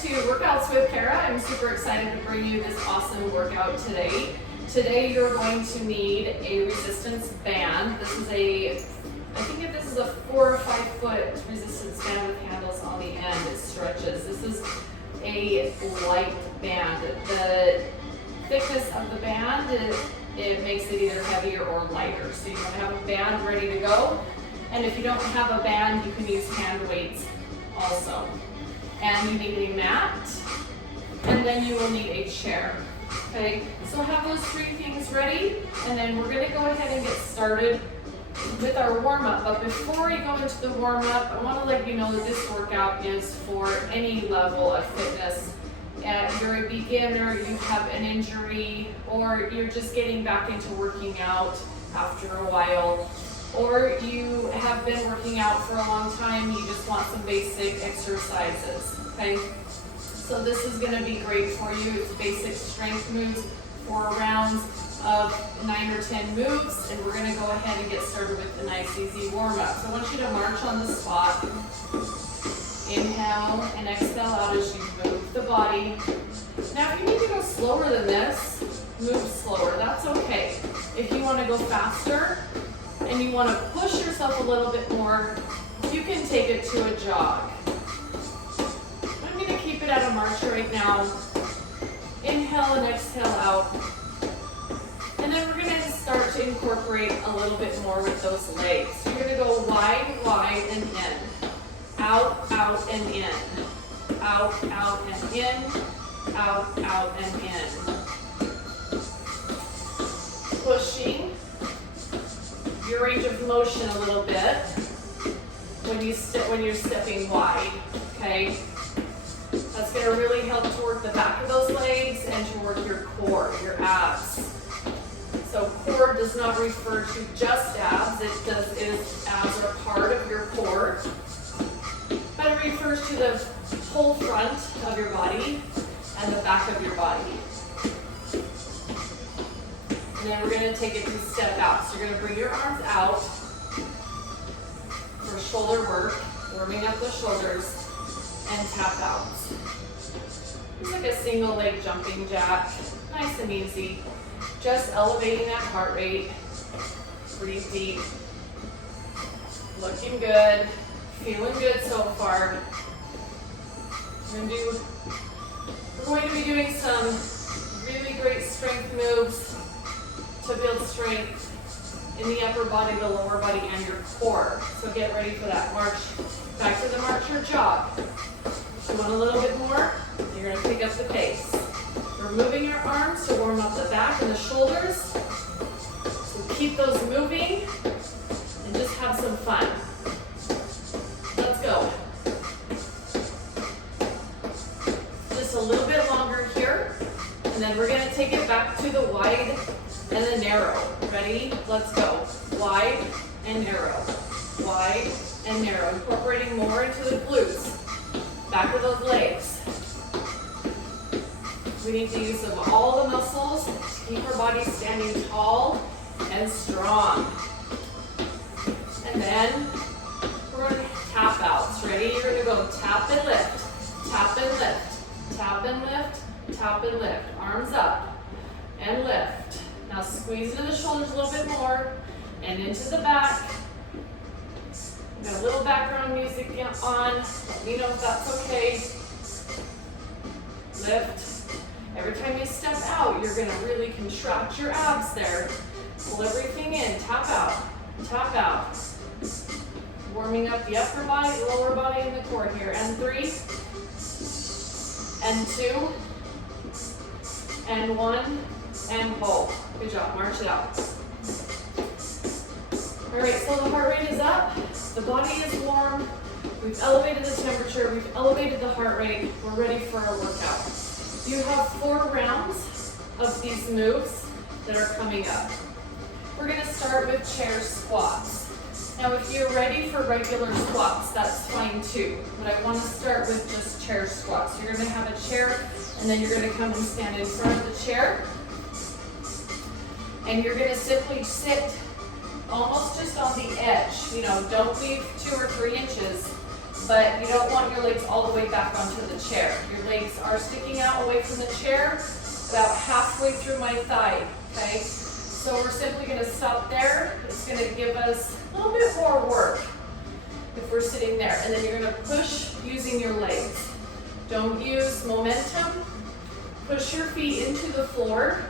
to Workouts with Khara. I'm super excited to bring you this awesome workout today. Today you're going to need a resistance band. This is I think this is a 4 or 5 foot resistance band with handles on the end. It stretches. This is a light band. The thickness of the band, it makes it either heavier or lighter. So you want to have a band ready to go. And if you don't have a band, you can use hand weights also. And you need a mat, and then you will need a chair. Okay, so have those 3 things ready, and then we're gonna go ahead and get started with our warm-up. But before we go into the warm-up, I wanna let you know that this workout is for any level of fitness. You're a beginner, you have an injury, or you're just getting back into working out after a while, or you have been working out for a long time, you just want some basic exercises, okay? So this is gonna be great for you. It's basic strength moves, 4 rounds of 9 or 10 moves, and we're gonna go ahead and get started with a nice easy warm-up. So I want you to march on the spot. Inhale and exhale out as you move the body. Now if you need to go slower than this, move slower, that's okay. If you wanna go faster, and you want to push yourself a little bit more, you can take it to a jog. I'm going to keep it at a march right now. Inhale and exhale out. And then we're going to start to incorporate a little bit more with those legs. So you're going to go wide, wide, and in. Out, out, and in. Out, out, and in. Out, out, and in. Pushing your range of motion a little bit when you're stepping wide, okay? That's gonna really help to work the back of those legs and to work your core, your abs. So core does not refer to just abs, abs are part of your core, but it refers to the whole front of your body and the back of your body. And then we're going to take it to step out. So you're going to bring your arms out for shoulder work, warming up the shoulders, and tap out. It's like a single leg jumping jack, nice and easy. Just elevating that heart rate. Breathe deep. Looking good. Feeling good so far. We're going to be doing some really great strength moves to build strength in the upper body, the lower body, and your core. So get ready for that march. Back to the march or jog. If you want a little bit more, you're going to pick up the pace. We're moving your arms to warm up the back and the shoulders. So keep those moving and just have some fun. Let's go. Just a little bit longer here, and then we're going to take it back to the wide and the narrow. Ready? Let's go. Wide and narrow. Wide and narrow. Incorporating more into the glutes. Back of those legs. We need the use of all the muscles to keep our body standing tall and strong. And then we're going to tap outs. Ready? You're going to go tap and lift. Tap and lift. Tap and lift. Tap and lift. Arms up and lift. Now squeeze into the shoulders a little bit more and into the back. Got a little background music on. Let me know if that's okay. Lift. Every time you step out, you're gonna really contract your abs there. Pull everything in. Tap out. Tap out. Warming up the upper body, lower body, and the core here. And 3. And 2. And 1. And hold. Good job, march it out. All right, so the heart rate is up, the body is warm, we've elevated the temperature, we've elevated the heart rate, we're ready for our workout. You have 4 rounds of these moves that are coming up. We're gonna start with chair squats. Now if you're ready for regular squats, that's fine too, but I wanna start with just chair squats. So you're gonna have a chair, and then you're gonna come and stand in front of the chair. And you're gonna simply sit almost just on the edge. You know, don't leave 2 or 3 inches but you don't want your legs all the way back onto the chair. Your legs are sticking out away from the chair, about halfway through my thigh, okay? So we're simply gonna stop there. It's gonna give us a little bit more work if we're sitting there. And then you're gonna push using your legs. Don't use momentum. Push your feet into the floor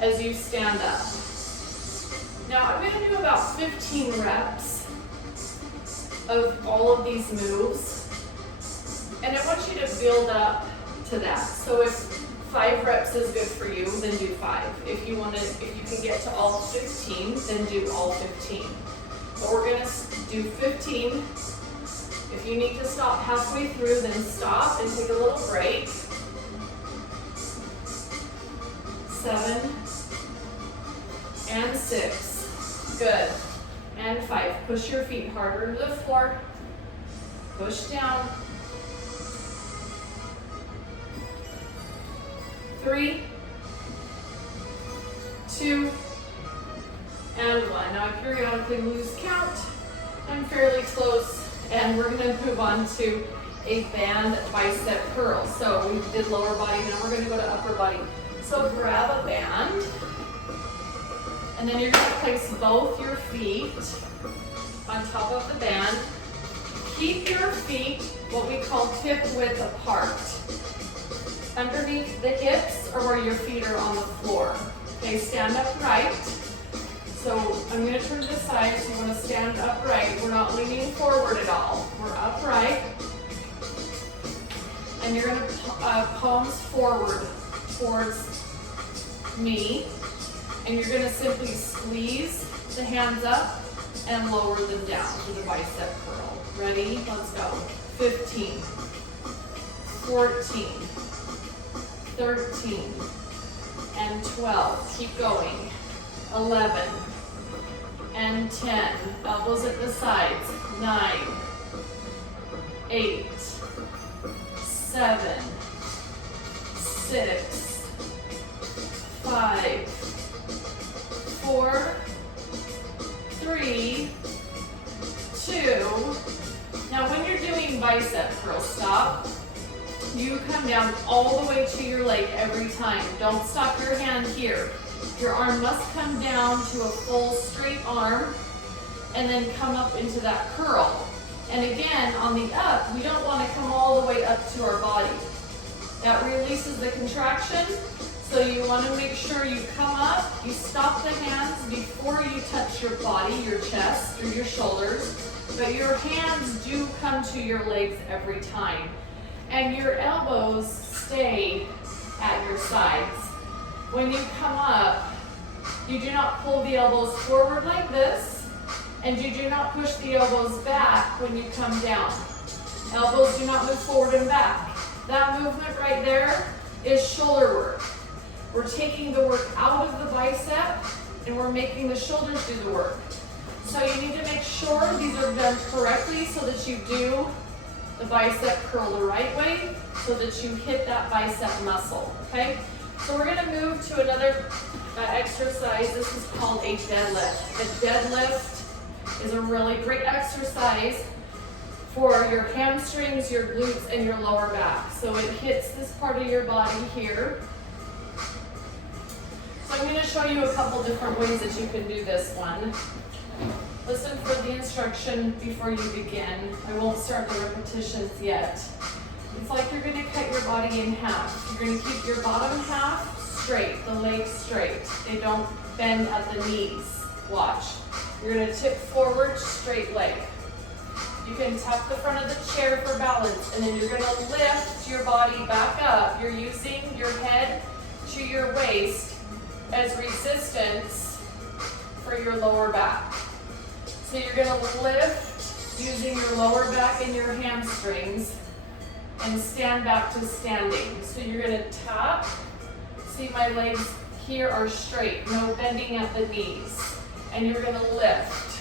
as you stand up. Now I'm gonna do about 15 reps of all of these moves. And I want you to build up to that. So if 5 reps is good for you, then do 5. If you can get to all 15, then do all 15. But we're gonna do 15. If you need to stop halfway through, then stop and take a little break. 7 and 6. Good. And 5. Push your feet harder to the floor. Push down. 3, 2, and 1. Now I periodically lose count. I'm fairly close, and we're gonna move on to a band bicep curl. So we did lower body, now we're gonna go to upper body. So grab a band, and then you're gonna place both your feet on top of the band. Keep your feet what we call hip width apart, underneath the hips or where your feet are on the floor. Okay, stand upright. So I'm gonna turn to the side, so you wanna stand upright. We're not leaning forward at all. We're upright. And you're gonna palms forward towards me. And you're gonna simply squeeze the hands up and lower them down to the bicep curl. Ready? Let's go. 15, 14, 13, and 12. Keep going. 11, and 10. Elbows at the sides. 9, 8, 7, 6, 5, 4, 3, 2. Now when you're doing bicep curls, stop. You come down all the way to your leg every time. Don't stop your hand here. Your arm must come down to a full straight arm and then come up into that curl. And again, on the up, we don't want to come all the way up to our body. That releases the contraction, so you want to make sure you come up, you stop the hands before you touch your body, your chest, or your shoulders, but your hands do come to your legs every time. And your elbows stay at your sides. When you come up, you do not pull the elbows forward like this, and you do not push the elbows back when you come down. Elbows do not move forward and back. That movement right there is shoulder work. We're taking the work out of the bicep, and we're making the shoulders do the work. So you need to make sure these are done correctly so that you do the bicep curl the right way, so that you hit that bicep muscle, okay? So we're gonna move to another exercise. This is called a deadlift. A deadlift is a really great exercise for your hamstrings, your glutes, and your lower back. So it hits this part of your body here. So I'm gonna show you a couple different ways that you can do this one. Listen for the instruction before you begin. I won't start the repetitions yet. It's like you're gonna cut your body in half. You're gonna keep your bottom half straight, the legs straight. They don't bend at the knees. Watch. You're gonna tip forward, straight leg. You can tuck the front of the chair for balance, and then you're gonna lift your body back up. You're using your head to your waist as resistance for your lower back. So you're gonna lift using your lower back and your hamstrings and stand back to standing. So you're gonna tap. See, my legs here are straight, no bending at the knees. And you're gonna lift.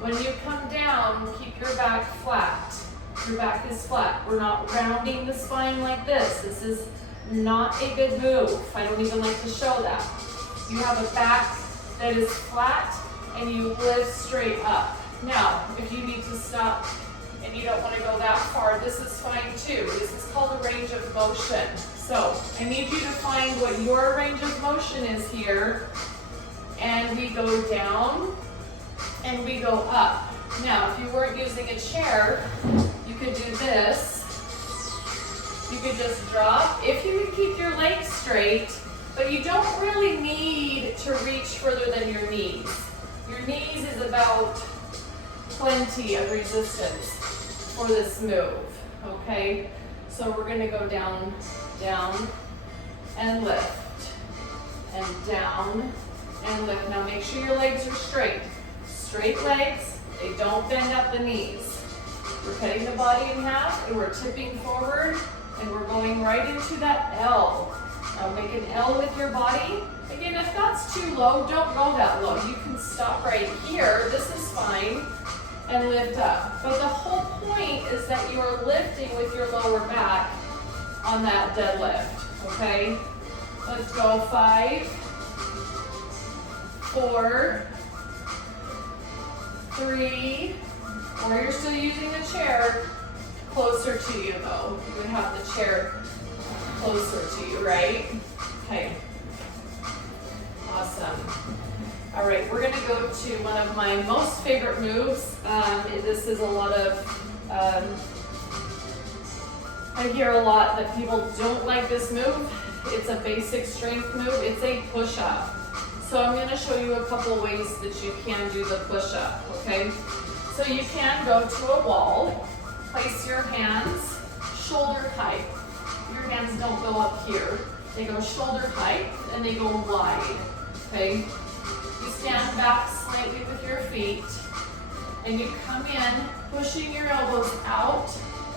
When you come down, keep your back flat. Your back is flat. We're not rounding the spine like this. This is not a good move. I don't even like to show that. You have a back that is flat and you lift straight up. Now, if you need to stop and you don't want to go that far, this is fine too. This is called a range of motion. So I need you to find what your range of motion is here, and we go down and we go up. Now, if you weren't using a chair, you could do this. You could just drop, if you can keep your legs straight, but you don't really need to reach further than your knees. Your knees is about plenty of resistance for this move, okay? So we're gonna go down, down, and lift, and down, and lift. Now make sure your legs are straight. Straight legs, they don't bend at the knees. We're cutting the body in half, and we're tipping forward, and we're going right into that L. Now make an L with your body. Again, if that's too low, don't go that low. You can stop right here, this is fine, and lift up. But the whole point is that you are lifting with your lower back on that deadlift, okay? Let's go 5, 4, 3, or you're still using the chair, closer to you though. You would have the chair closer to you, right? Okay. Awesome. All right, we're gonna go to one of my most favorite moves. This is a lot of, I hear a lot that people don't like this move. It's a basic strength move. It's a push-up. So I'm gonna show you a couple ways that you can do the push-up, okay? So you can go to a wall, place your hands shoulder height. Your hands don't go up here. They go shoulder height and they go wide, okay? You stand back slightly with your feet and you come in, pushing your elbows out,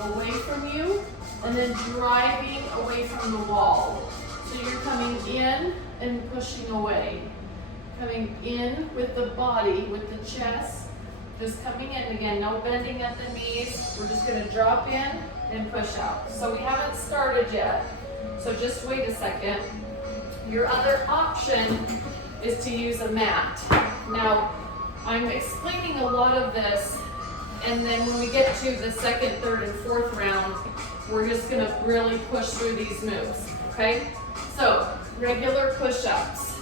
away from you, and then driving away from the wall. So you're coming in and pushing away. Coming in with the body, with the chest, just coming in again, no bending at the knees. We're just gonna drop in and push out. So we haven't started yet, so just wait a second. Your other option is to use a mat. Now, I'm explaining a lot of this, and then when we get to the second, third, and fourth round, we're just gonna really push through these moves, okay? So, regular push-ups.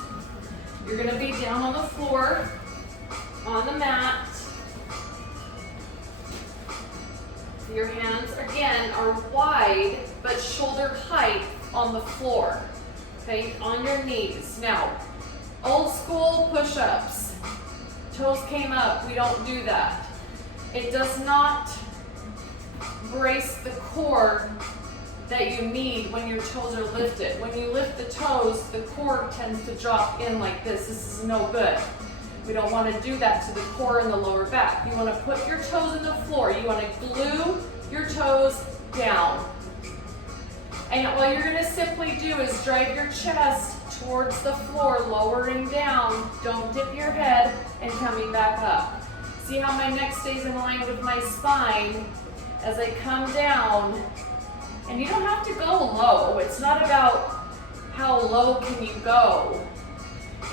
You're gonna be down on the floor, on the mat. Your hands, again, are wide, but shoulder height on the floor, okay, on your knees. Now, old school push-ups, toes came up, we don't do that. It does not brace the core that you need when your toes are lifted. When you lift the toes, the core tends to drop in like this. This is no good. We don't want to do that to the core and the lower back. You want to put your toes in the floor. You want to glue your toes down. And all you're going to simply do is drive your chest towards the floor, lowering down. Don't dip your head and coming back up. See how my neck stays in line with my spine as I come down. And you don't have to go low. It's not about how low can you go.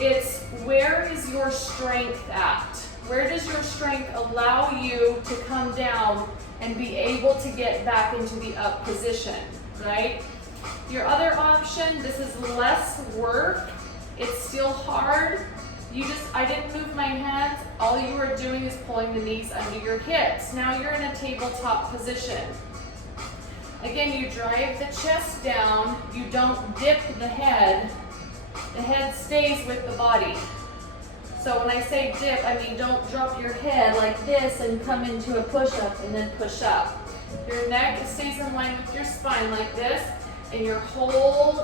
It's where is your strength at? Where does your strength allow you to come down and be able to get back into the up position, right? Your other option, this is less work. It's still hard. I didn't move my hands. All you are doing is pulling the knees under your hips. Now you're in a tabletop position. Again, you drive the chest down. You don't dip the head. The head stays with the body. So when I say dip, I mean don't drop your head like this and come into a push-up and then push up. Your neck stays in line with your spine like this, and your whole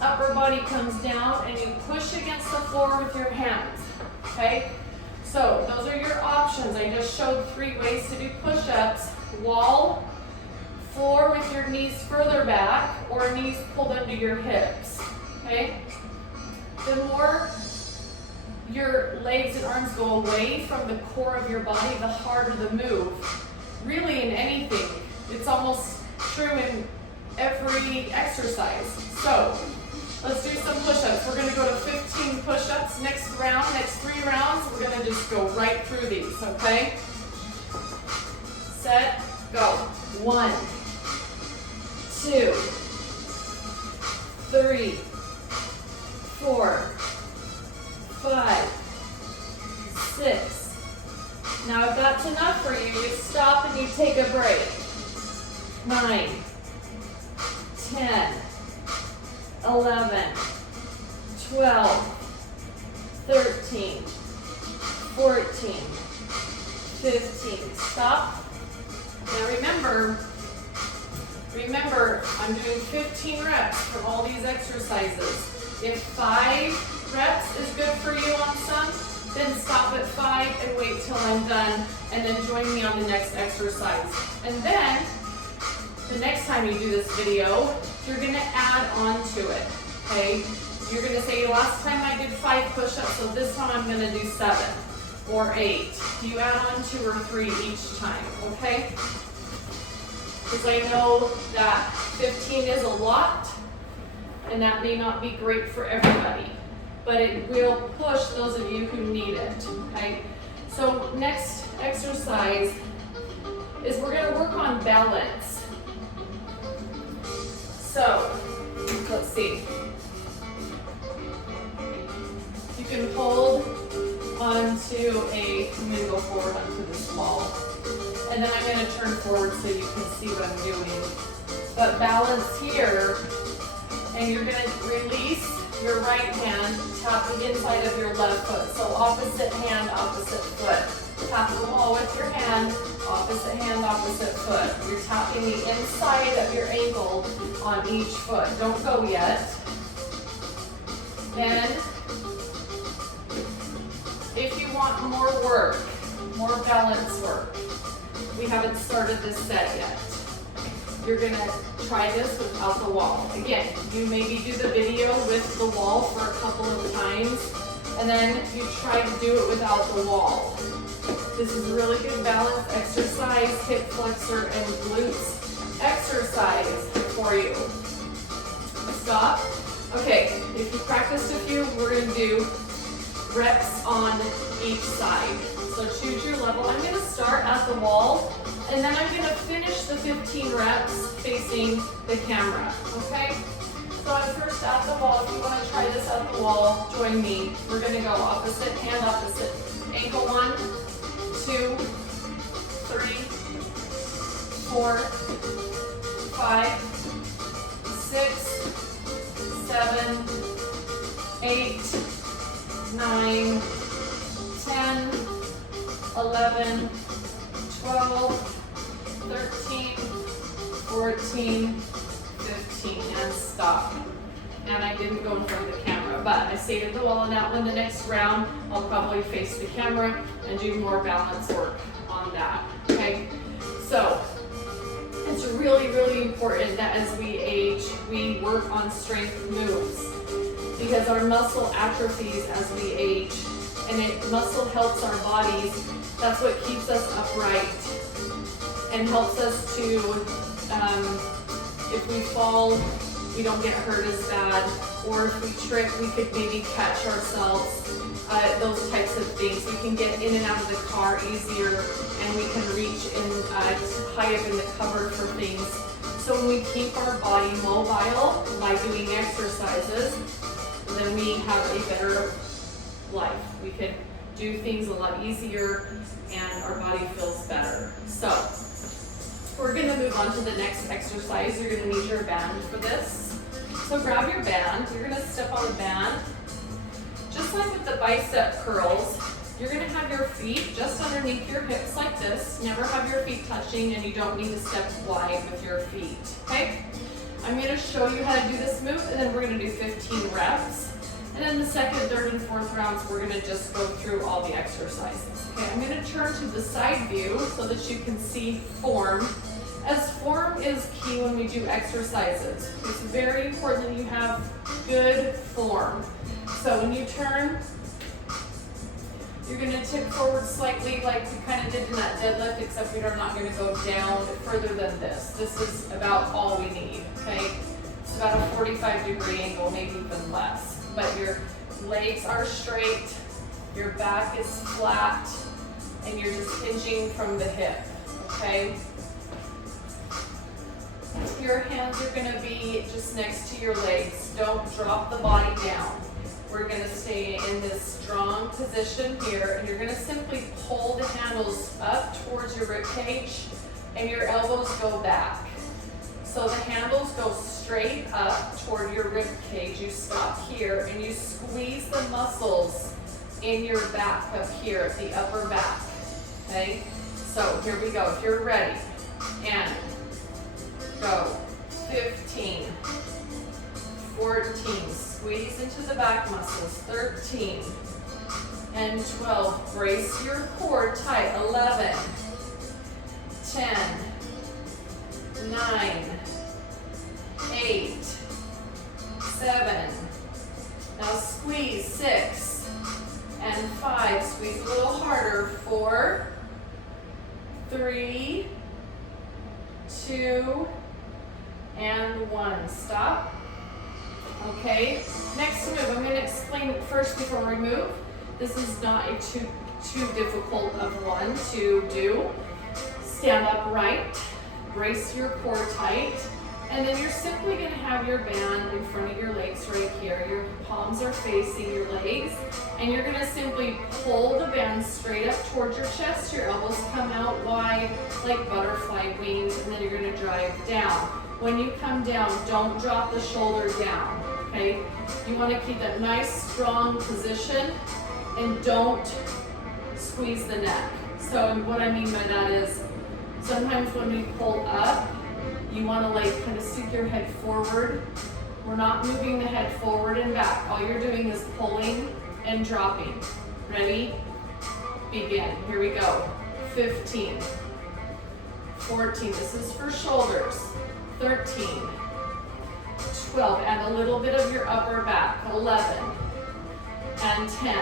upper body comes down and you push against the floor with your hands, okay? So those are your options. I just showed 3 ways to do push-ups. Wall, floor with your knees further back, or knees pulled under your hips, okay? The more your legs and arms go away from the core of your body, the harder the move. Really in anything. It's almost true in every exercise. So, let's do some push-ups. We're gonna go to 15 push-ups. Next round, next 3 rounds, we're gonna just go right through these, okay? Set. Go. 1, 2, 3, 4, 5, 6. Now if that's enough for you, you stop and you take a break. 9, 10, 11, 12, 13, 14, 15. Stop. Now remember, I'm doing 15 reps for all these exercises. If 5 reps is good for you on some, then stop at 5 and wait till I'm done, and then join me on the next exercise. And then, the next time you do this video, you're gonna add on to it, okay? You're gonna say, last time I did 5 push-ups, so this one I'm gonna do 7 or 8. You add on 2 or 3 each time, okay? Because I know that 15 is a lot, and that may not be great for everybody, but it will push those of you who need it, okay? So next exercise is we're gonna work on balance. So, let's see. You can hold onto I'm gonna go forward onto this wall. And then I'm gonna turn forward so you can see what I'm doing. But balance here, and you're gonna release your right hand, tap the inside of your left foot. So opposite hand, opposite foot. Tap the wall with your hand, opposite foot. You're tapping the inside of your ankle on each foot. Don't go yet. Then, if you want more work, more balance work, we haven't started this set yet. You're gonna try this without the wall. Again, you maybe do the video with the wall for a couple of times, and then you try to do it without the wall. This is a really good balance exercise, hip flexor and glutes exercise for you. Stop. Okay, if you practiced a few, we're gonna do reps on each side. So choose your level. I'm gonna start at the wall, and then I'm gonna finish the 15 reps facing the camera, okay? So I'm first at the wall. If you wanna try this at the wall, join me. We're gonna go opposite hand, opposite ankle. 1, 2, 3, 4, 5, 6, 7, 8, 9, 10, 11, 12, 13, 14, 15, and stop. And I didn't go in front of the camera, but I stayed at the wall on that one. The next round, I'll probably face the camera and do more balance work on that, okay? So, it's really, really important that as we age, we work on strength moves, because our muscle atrophies as we age, and muscle helps our bodies. That's what keeps us upright and helps us to, if we fall, we don't get hurt as bad, or if we trip, we could maybe catch ourselves, those types of things. We can get in and out of the car easier, and we can reach in high up in the cupboard for things. So when we keep our body mobile by doing exercises, then we have a better life. We can do things a lot easier, and our body feels better. So we're gonna move on to the next exercise. You're gonna need your band for this. So grab your band, you're gonna step on the band. Just like with the bicep curls, you're gonna have your feet just underneath your hips like this. Never have your feet touching, and you don't need to step wide with your feet, okay? I'm gonna show you how to do this move, and then we're gonna do 15 reps. And then the second, third, and fourth rounds, we're gonna just go through all the exercises. Okay, I'm gonna turn to the side view so that you can see form, as form is key when we do exercises. It's very important that you have good form. So when you turn, you're gonna tip forward slightly like we kind of did in that deadlift, except we are not gonna go down further than this. This is about all we need, okay? It's about a 45-degree angle, maybe even less. But your legs are straight, your back is flat, and you're just hinging from the hip, okay? Your hands are gonna be just next to your legs. Don't drop the body down. We're gonna stay in this strong position here, and you're gonna simply pull the handles up towards your rib cage, and your elbows go back. So the handles go straight up toward your rib cage. You stop here, and you squeeze the muscles in your back up here, the upper back, okay? So here we go, if you're ready, and go, 15, 14, squeeze into the back muscles, 13, and 12, brace your core tight, 11, 10, 9, 8, 7, now squeeze, 6, and 5, squeeze a little harder, 4, 3, 2, and 1. Stop. Okay, next move, I'm going to explain it first before we move. This is not a too difficult of one to do. Stand upright, brace your core tight, and then you're simply going to have your band in front of your legs right here. Your palms are facing your legs, and you're going to simply pull the band straight up towards your chest. Your elbows come out wide like butterfly wings, and then you're going to drive down. When you come down, don't drop the shoulder down, okay? You want to keep that nice, strong position, and don't squeeze the neck. So what I mean by that is, sometimes when we pull up, you want to like kind of stick your head forward. We're not moving the head forward and back. All you're doing is pulling and dropping. Ready? Begin. Here we go. 15, 14, this is for shoulders. 13, 12, and a little bit of your upper back. 11, and 10,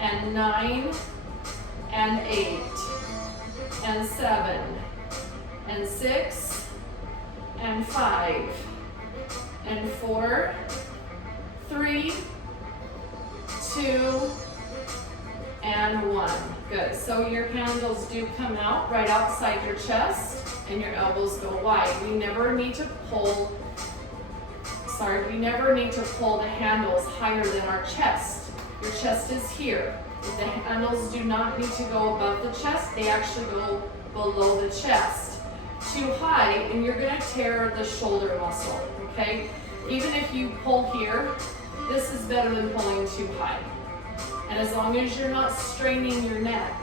and 9, and 8, and 7, and 6, and 5, and 4, 3, 2, and 1. Good. So your handles do come out right outside your chest, and your elbows go wide. We never need to pull the handles higher than our chest. Your chest is here. The handles do not need to go above the chest. They actually go below the chest. Too high, and you're going to tear the shoulder muscle, okay? Even if you pull here, this is better than pulling too high. And as long as you're not straining your neck,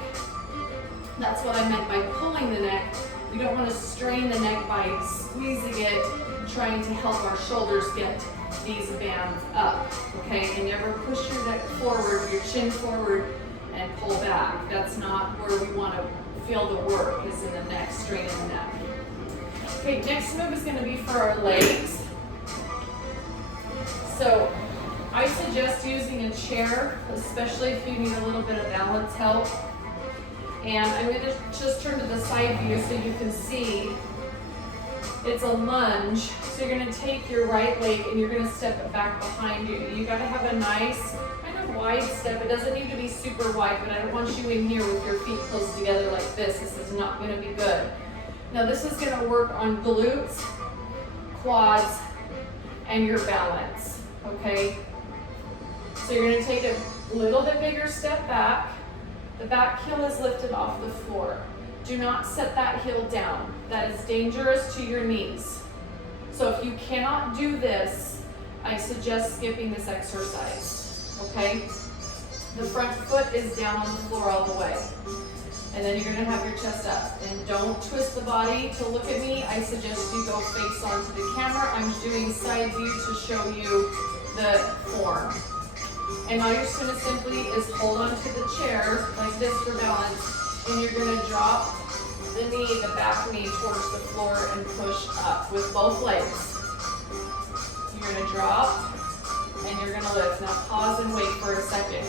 that's what I meant by pulling the neck. We don't want to strain the neck by squeezing it, trying to help our shoulders get these bands up, okay? And never push your neck forward, your chin forward, and pull back. That's not where we want to feel the work, is in the neck, straining the neck. Okay, next move is going to be for our legs. So I suggest using a chair, especially if you need a little bit of balance help. And I'm going to just turn to the side view so you can see. It's a lunge. So you're going to take your right leg and you're going to step it back behind you. You got to have a nice kind of wide step. It doesn't need to be super wide, but I don't want you in here with your feet close together like this. This is not going to be good. Now this is going to work on glutes, quads, and your balance, okay? So you're going to take a little bit bigger step back. The back heel is lifted off the floor. Do not set that heel down. That is dangerous to your knees. So if you cannot do this, I suggest skipping this exercise, okay? The front foot is down on the floor all the way. And then you're going to have your chest up. And don't twist the body to look at me. I suggest you go face onto the camera. I'm doing side view to show you the form. And all you're just going to simply is hold onto the chair like this for balance. And you're going to drop the knee, the back knee towards the floor and push up with both legs. You're going to drop and you're going to lift. Now pause and wait for a second.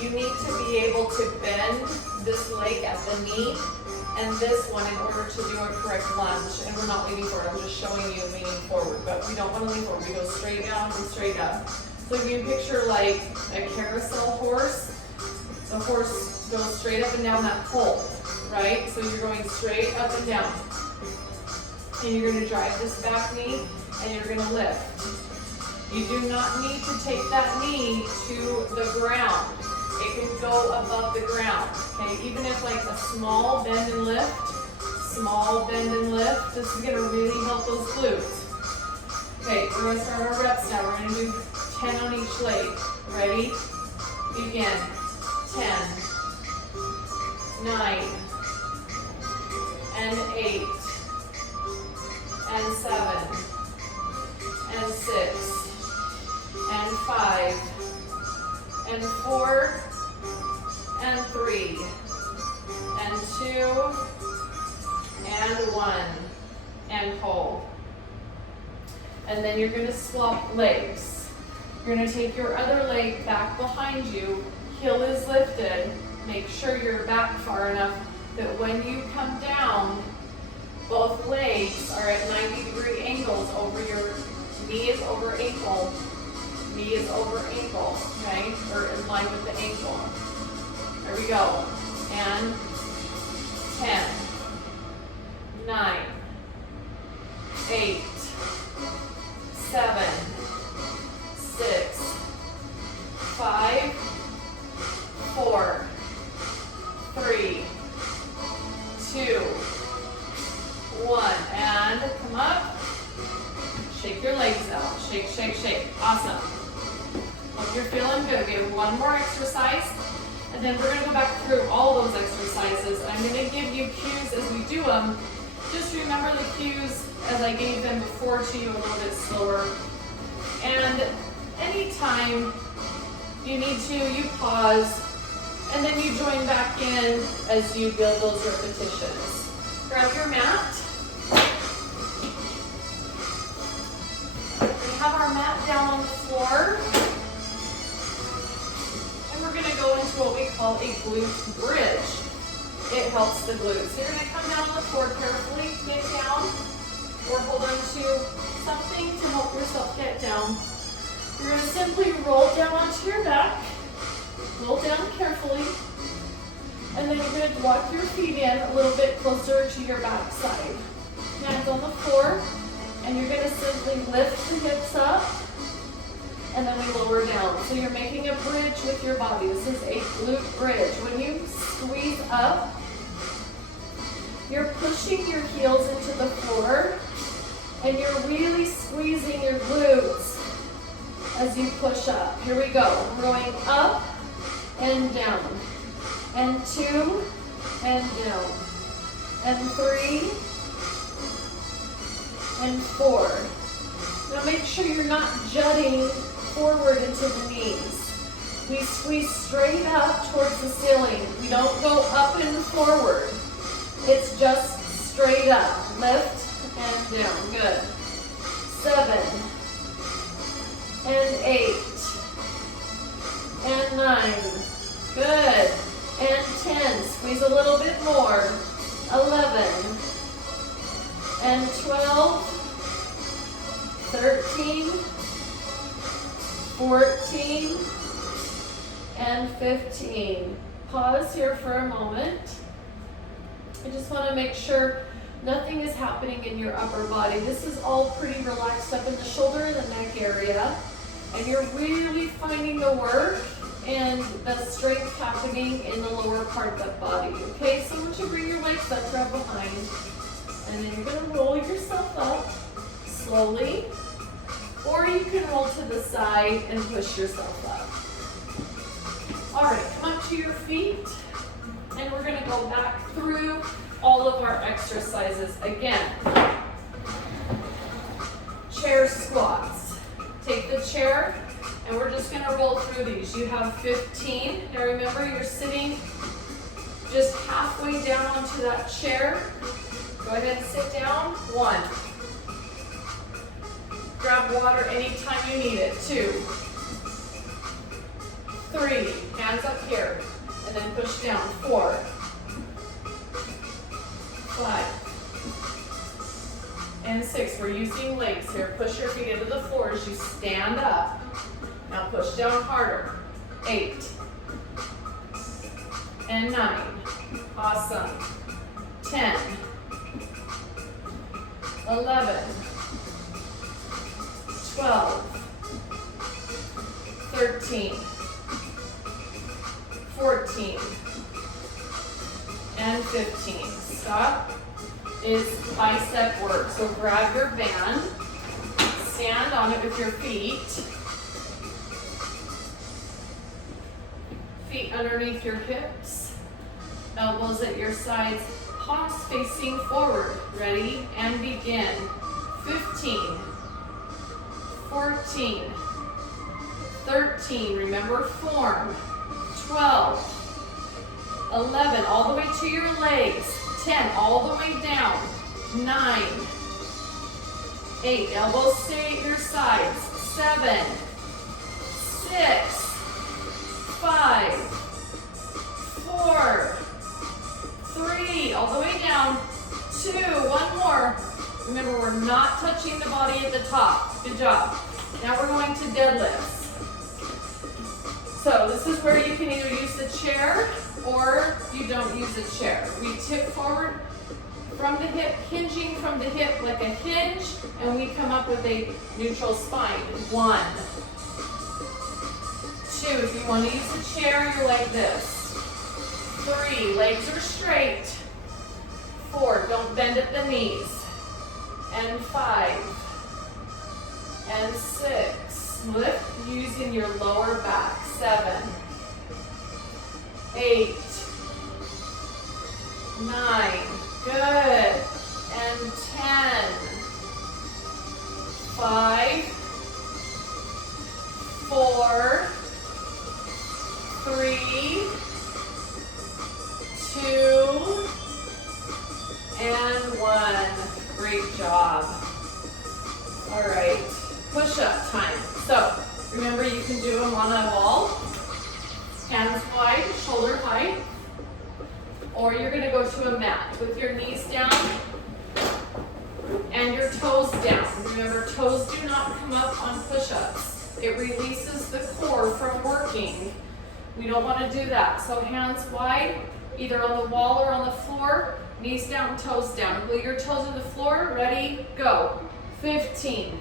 You need to be able to bend this leg at the knee and this one in order to do a correct lunge. And we're not leaning forward, I'm just showing you leaning forward, but we don't want to lean forward. We go straight down and straight up. So if you picture like a carousel horse, the horse goes straight up and down that pole, right? So you're going straight up and down. And you're gonna drive this back knee and you're gonna lift. You do not need to take that knee to the ground. It can go above the ground, okay? Even if like a small bend and lift, this is gonna really help those glutes. Okay, we're gonna start our reps now. We're gonna do 10 on each leg. Ready? Begin. 10, 9, and 8, and 7, and 6, and 5, and 4, and 3, and 2, and 1, and hold. And then you're gonna swap legs. You're gonna take your other leg back behind you, heel is lifted, make sure you're back far enough that when you come down, both legs are at 90-degree angles over your knee is over ankle, okay? Or in line with the ankle. There we go. And 10, 9, 8, 7, 6, 5, 4, 3, 2, 1, and come up. Shake your legs out. Shake, shake, shake. Awesome. Hope you're feeling good. We have one more exercise, and then we're going to go back through all those exercises. I'm going to give you cues as we do them. Just remember the cues as I gave them before to you a little bit slower. And anytime you need to, you pause, and then you join back in as you build those repetitions. Grab your mat. We have our mat down on the floor. And we're going to go into what we call a glute bridge. It helps the glutes. So you're going to come down on the floor carefully, get down, or hold on to something to help yourself get down. You're going to simply roll down onto your back, roll down carefully, and then you're going to walk your feet in a little bit closer to your back side. Hands on the floor, and you're going to simply lift the hips up, and then we lower down. So you're making a bridge with your body. This is a glute bridge. When you squeeze up, you're pushing your heels into the floor, and you're really squeezing your glutes as you push up. Here we go. I'm going up and down, and 2 and down, and 3 and 4. Now make sure you're not jutting forward into the knees. We squeeze straight up towards the ceiling. We don't go up and forward. It's just straight up. Lift and down. Good. 7 and 8 and 9. Good. And 10. Squeeze a little bit more. 11 and 12, 13, 14, and 15. Pause here for a moment. I just want to make sure nothing is happening in your upper body. This is all pretty relaxed up in the shoulder and the neck area. And you're really finding the work and the strength happening in the lower part of the body. Okay, so once you bring your legs up, grab behind. And then you're going to roll yourself up slowly. Or you can roll to the side and push yourself up. All right, come up to your feet. And we're going to go back through all of our exercises again. Chair squats. Take the chair, and we're just going to roll through these. You have 15. Now remember, you're sitting just halfway down onto that chair. Go ahead and sit down. 1. Grab water anytime you need it. 2. 3. Hands up here. And then push down. 4. 5. And 6. We're using legs here. Push your feet into the floor as you stand up. Now push down harder. 8. And 9. Awesome. 10. 11, 12, 13, 14, and 15. Stop is bicep work. So grab your band, stand on it with your feet. Feet underneath your hips, elbows at your sides, palms facing forward. Ready? And begin. 15, 14, 13, remember form. 12, 11, all the way to your legs. 10, all the way down. 9, 8, elbows stay at your sides. 7, 6, 5, 4, 3, all the way down. 2, one more. Remember, we're not touching the body at the top. Good job. Now we're going to deadlifts. So this is where you can either use the chair or you don't use a chair. We tip forward from the hip, hinging from the hip like a hinge, and we come up with a neutral spine. 1, 2, if you want to use a chair, you're like this. 3, legs are straight. 4, don't bend at the knees. And 5, and 6, lift using your lower back. 7, 8, 9, good, and 10, 5, 4, 3, 2, and 1. Great job. All right, push-up time. So remember, you can do them on a wall, hands wide, shoulder height, or you're going to go to a mat with your knees down and your toes down. Remember, toes do not come up on push-ups. It releases the core from working. We don't want to do that. So hands wide, either on the wall or on the floor, knees down, toes down. Glue your toes to the floor. Ready? Go. 15,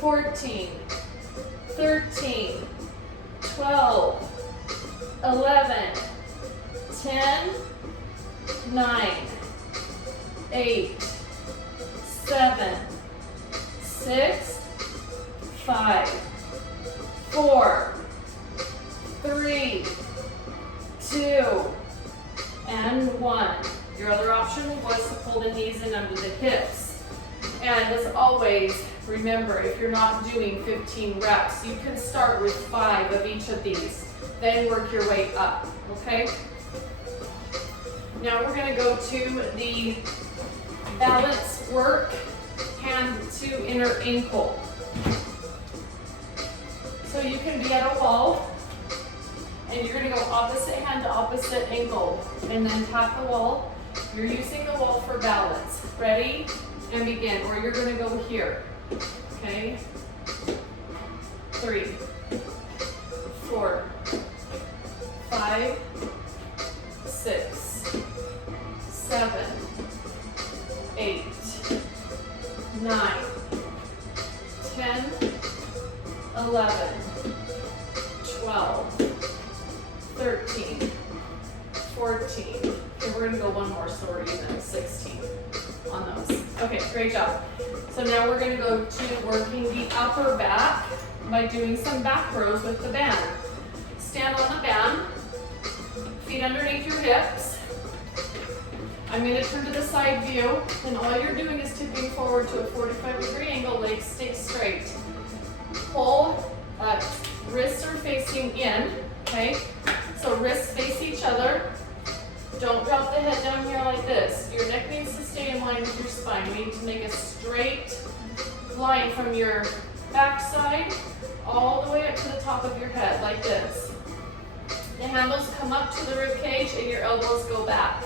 14, 13, 12, 11, 10, 9, 8, 7, 6, 5, 4, 3, 2, and 1. Your other option was to pull the knees in under the hips. And as always, remember, if you're not doing 15 reps, you can start with 5 of each of these. Then work your way up, okay? Now we're going to go to the balance work, hand to inner ankle. So you can be at a wall, and you're going to go opposite hand to opposite ankle, and then tap the wall. You're using the wall for balance. Ready? And begin. Or you're going to go here. Okay? 3, 4, 5, 6, 7, 8, 9, 10, 11, 12, 13, 14. Okay, we're going to go one more, so we're even 16 on those. Okay, great job. So now we're going to go to working the upper back by doing some back rows with the band. Stand on the band, feet underneath your hips. I'm going to turn to the side view, and all you're doing is tipping forward to a 45-degree angle, legs stay straight. Pull, wrists are facing in, okay? So wrists face each other. Don't drop the head down here like this. Your neck needs to stay in line with your spine. You need to make a straight line from your backside all the way up to the top of your head, like this. The handles come up to the rib cage and your elbows go back.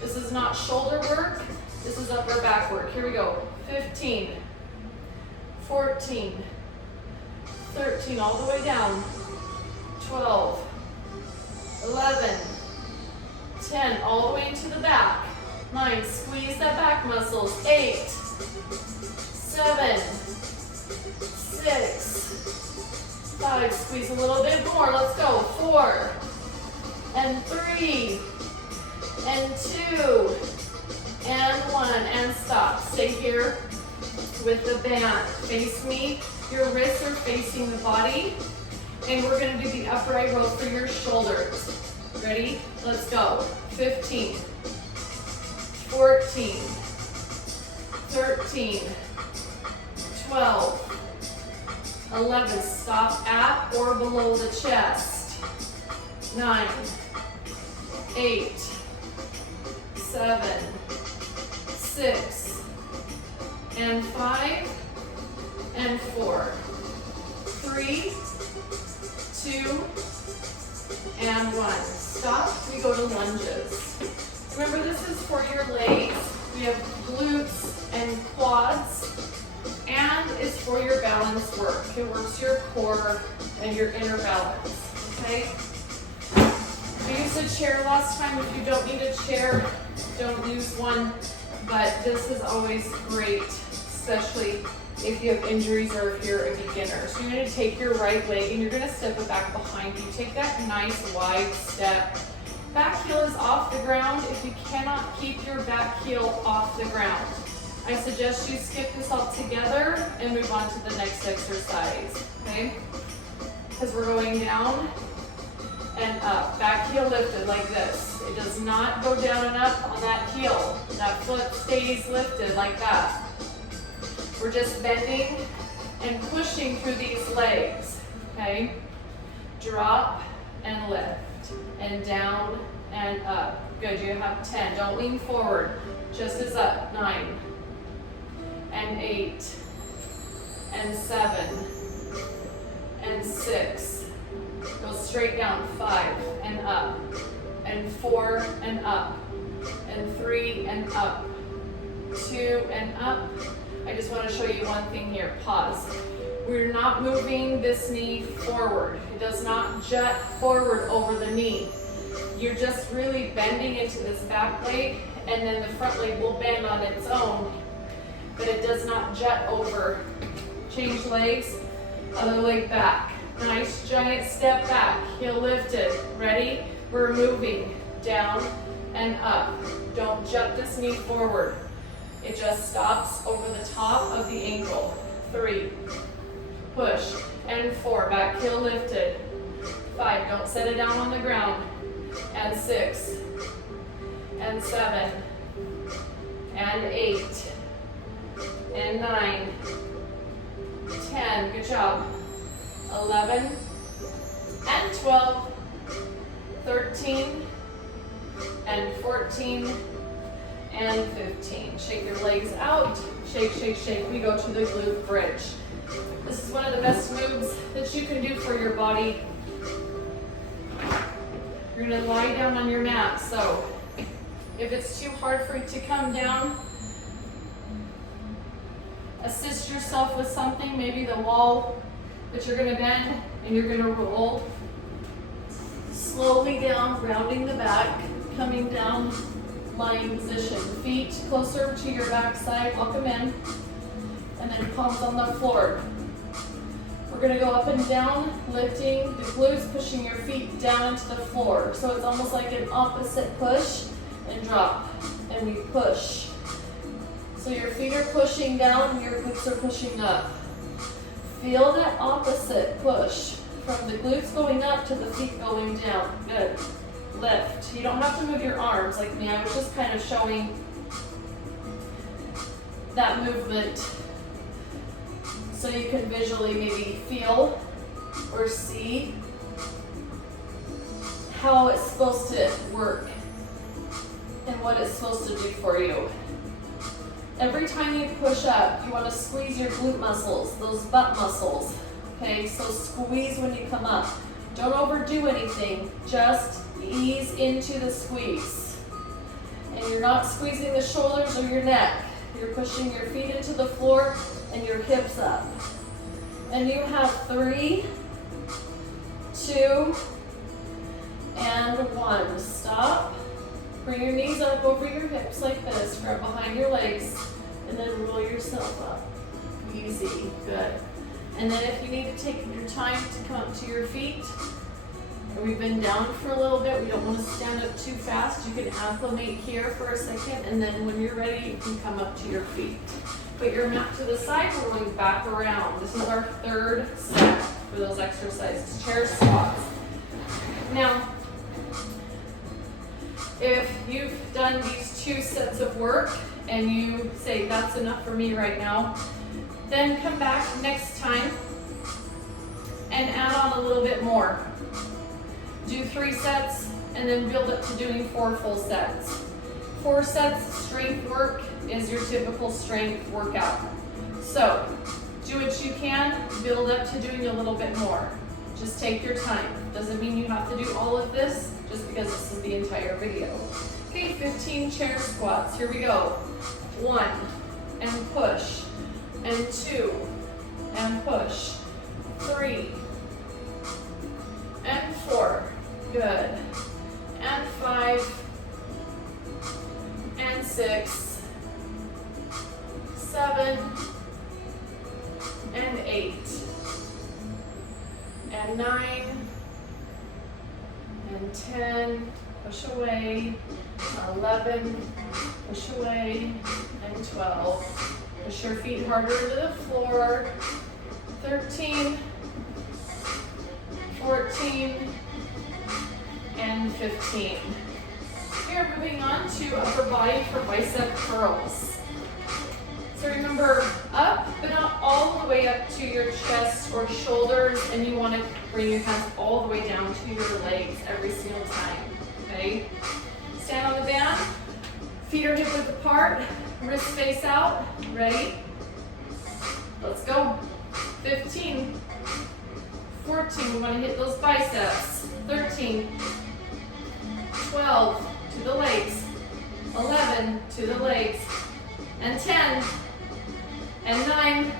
This is not shoulder work, this is upper back work. Here we go. 15, 14, 13, all the way down. 12, 11, 10, all the way into the back. 9, squeeze that back muscles. 8, 7, 6, 5, squeeze a little bit more, let's go, 4, and 3, and 2, and 1, and stop. Stay here with the band. Face me, your wrists are facing the body, and we're gonna do the upright row for your shoulders. Ready? Let's go. 15, 14, 13, 12, 11, stop at or below the chest. 9, 8, 7, 6, and 5, and 4, 3, 2, and 1. Stop, we go to lunges. Remember, this is for your legs. We have glutes and quads, and it's for your balance work. It works your core and your inner balance, okay? I used a chair last time. If you don't need a chair, don't use one, but this is always great, especially if you have injuries or if you're a beginner. So you're gonna take your right leg and you're gonna step it back behind you. Take that nice wide step. Back heel is off the ground. If you cannot keep your back heel off the ground, I suggest you skip this altogether and move on to the next exercise, okay? Because we're going down and up. Back heel lifted like this. It does not go down and up on that heel. That foot stays lifted like that. We're just bending and pushing through these legs, okay? Drop and lift, and down and up. Good, you have 10. Don't lean forward, just as up. 9, and 8, and 7, and 6. Go straight down. 5, and up, and 4, and up, and 3, and up, 2, and up. I just want to show you one thing here. Pause. We're not moving this knee forward. It does not jut forward over the knee. You're just really bending into this back leg, and then the front leg will bend on its own, but it does not jut over. Change legs, other leg back. Nice giant step back, heel lifted. Ready? We're moving down and up. Don't jut this knee forward. It just stops over the top of the ankle. 3, push, and 4, back heel lifted. 5, don't set it down on the ground. And 6, and 7, and 8, and 9, 10, good job. 11, and 12, 13, and 14, and 15. Shake your legs out, shake, shake, shake. We go to the glute bridge. This is one of the best moves that you can do for your body. You're gonna lie down on your mat. So if it's too hard for you to come down, assist yourself with something, maybe the wall, but you're gonna bend and you're gonna roll slowly down, rounding the back, coming down, lying position. Feet closer to your back side, walk them in, and then palms on the floor. We're gonna go up and down, lifting the glutes, pushing your feet down into the floor. So it's almost like an opposite push and drop, and we push. So your feet are pushing down and your glutes are pushing up. Feel that opposite push from the glutes going up to the feet going down. Good. Lift. You don't have to move your arms like me. I was just kind of showing that movement so you can visually maybe feel or see how it's supposed to work and what it's supposed to do for you. Every time you push up, you want to squeeze your glute muscles, those butt muscles. Okay, so squeeze when you come up. Don't overdo anything, just ease into the squeeze. And you're not squeezing the shoulders or your neck. You're pushing your feet into the floor and your hips up. And you have 3, 2, and 1. Stop. Bring your knees up over your hips like this. Grab behind your legs and then roll yourself up. Easy, good. And then if you need to take your time to come up to your feet, or we've been down for a little bit, we don't want to stand up too fast. You can acclimate here for a second, and then when you're ready, you can come up to your feet. Put your mat to the side, we're going back around. This is our third set for those exercises, chair squats. Now, if you've done these 2 sets of work and you say that's enough for me right now, then come back next time and add on a little bit more. Do 3 sets and then build up to doing 4 full sets. 4 sets strength work is your typical strength workout. So do what you can, build up to doing a little bit more. Just take your time. Doesn't mean you have to do all of this just because this is the entire video. Okay, 15 chair squats. Here we go. 1 and push, and 2 and push, 3 and 4. Good. And 5 and 6, 7 and 8 and 9 and 10, push away, 11, push away, and 12. Push your feet harder to the floor, 13, 14, and 15. We are moving on to upper body for bicep curls. So remember, up, but not all the way up to your chest or shoulders, and you want to bring your hands all the way down to your legs every single time, okay? Stand on the band, feet are hip width apart, wrists face out, ready? Let's go. 15, 14, we want to hit those biceps, 13, 12, to the legs, 11, to the legs, and 10, and 9,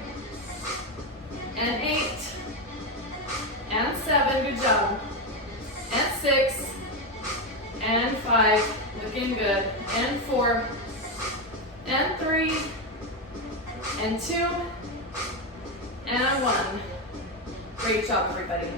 and 8, and 7, good job, and 6, and 5, looking good, and 4, and 3, and 2, and 1. Great job, everybody.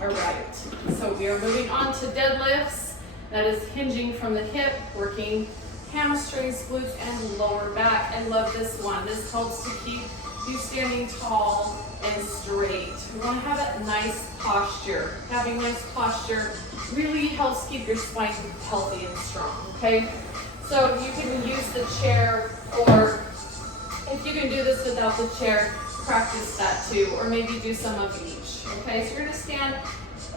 All right, so we are moving on to deadlifts. That is hinging from the hip, working hamstrings, glutes, and lower back. I love this one. This helps to keep you standing tall and straight. We want to have that nice posture. Having nice posture really helps keep your spine healthy and strong, okay? So you can use the chair, or if you can do this without the chair, practice that too, or maybe do some of each, okay? So you're gonna stand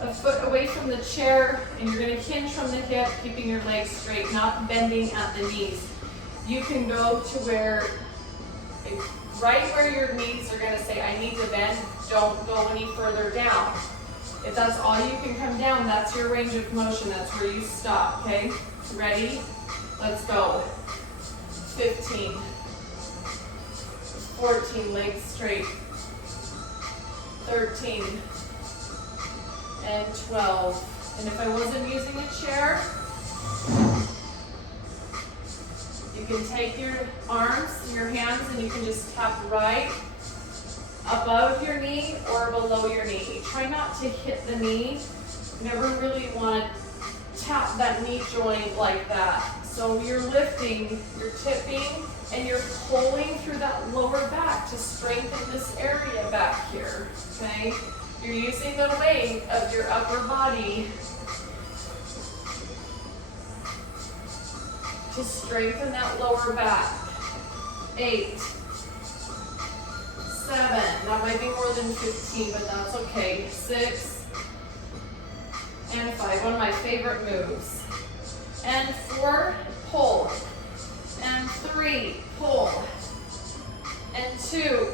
a foot away from the chair, and you're gonna hinge from the hip, keeping your legs straight, not bending at the knees. You can go to where, right where your knees are gonna say, I need to bend, don't go any further down. If that's all you can come down, that's your range of motion, that's where you stop, okay? Ready? Let's go. 15, 14, legs straight, 13, and 12. And if I wasn't using a chair, you can take your arms, your hands, and you can just tap right above your knee or below your knee. Try not to hit the knee. You never really want to tap that knee joint like that. So you're lifting, you're tipping, and you're pulling through that lower back to strengthen this area back here, okay? You're using the weight of your upper body to strengthen that lower back. 8, 7, that might be more than 15, but that's okay. 6, and 5, one of my favorite moves. And 4, pull. And 3, pull. And 2,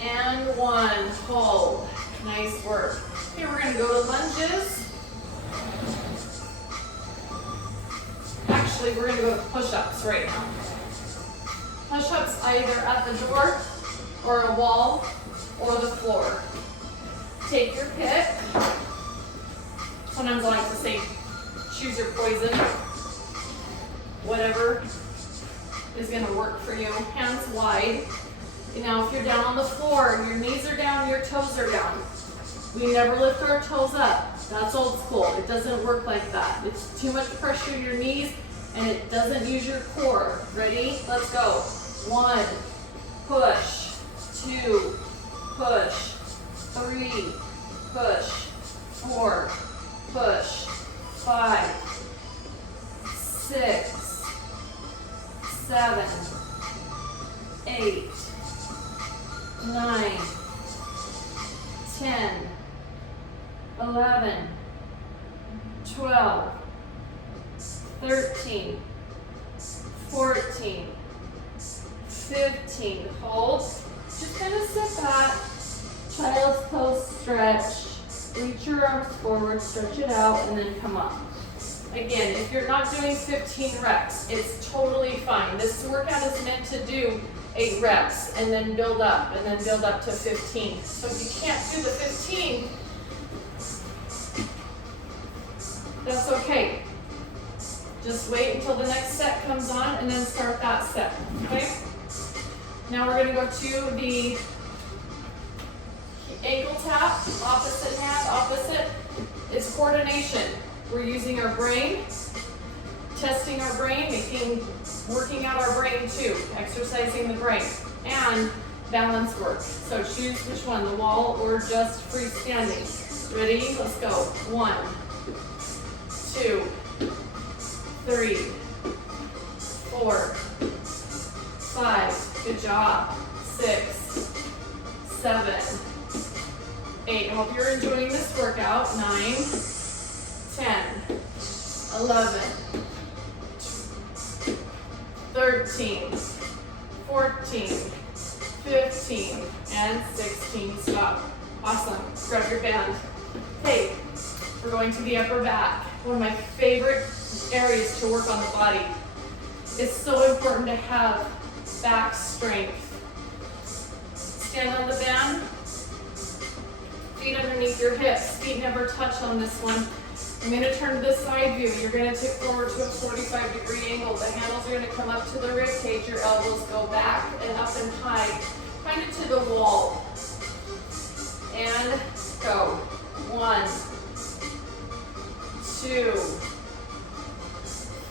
and 1, hold. Nice work. Okay, we're gonna go to lunges. Actually, we're gonna go to push-ups right now. Push-ups either at the door, or a wall, or the floor. Take your pick. Sometimes I like to say, choose your poison. Whatever is gonna work for you. Hands wide. Now if you're down on the floor, your knees are down, your toes are down. We never lift our toes up. That's old school. It doesn't work like that. It's too much pressure in your knees and it doesn't use your core. Ready? Let's go. 1, push, 2, push, 3, push, 4, push, 5, 6, 7, 8, 9, 10, 11, 12, 13, 14, 15. Hold. Just kind of sit back. Child's pose stretch. Reach your arms forward, stretch it out, and then come up. Again, if you're not doing 15 reps, it's totally fine. This workout is meant to do 8 reps and then build up to 15. So if you can't do the 15, that's okay. Just wait until the next set comes on and then start that set, okay? Now we're gonna go to the ankle tap, opposite hand, opposite. It's coordination. We're using our brain, testing our brain, working out our brain too, exercising the brain, and balance work. So choose which one, the wall or just freestanding. Ready? Let's go. 1, 2, 3, 4, 5. Good job. 6, 7, 8. I hope you're enjoying this workout. 9, 10, 11, 13, 14, 15, and 16. Stop. Awesome. Grab your band. Okay, we're going to the upper back. One of my favorite areas to work on the body. It's so important to have back strength. Stand on the band. Feet underneath your hips. Feet never touch on this one. I'm going to turn to the side view. You're going to tip forward to a 45-degree angle. The handles are going to come up to the rib cage. Your elbows go back and up and high, kind of to the wall. And go. 1, 2,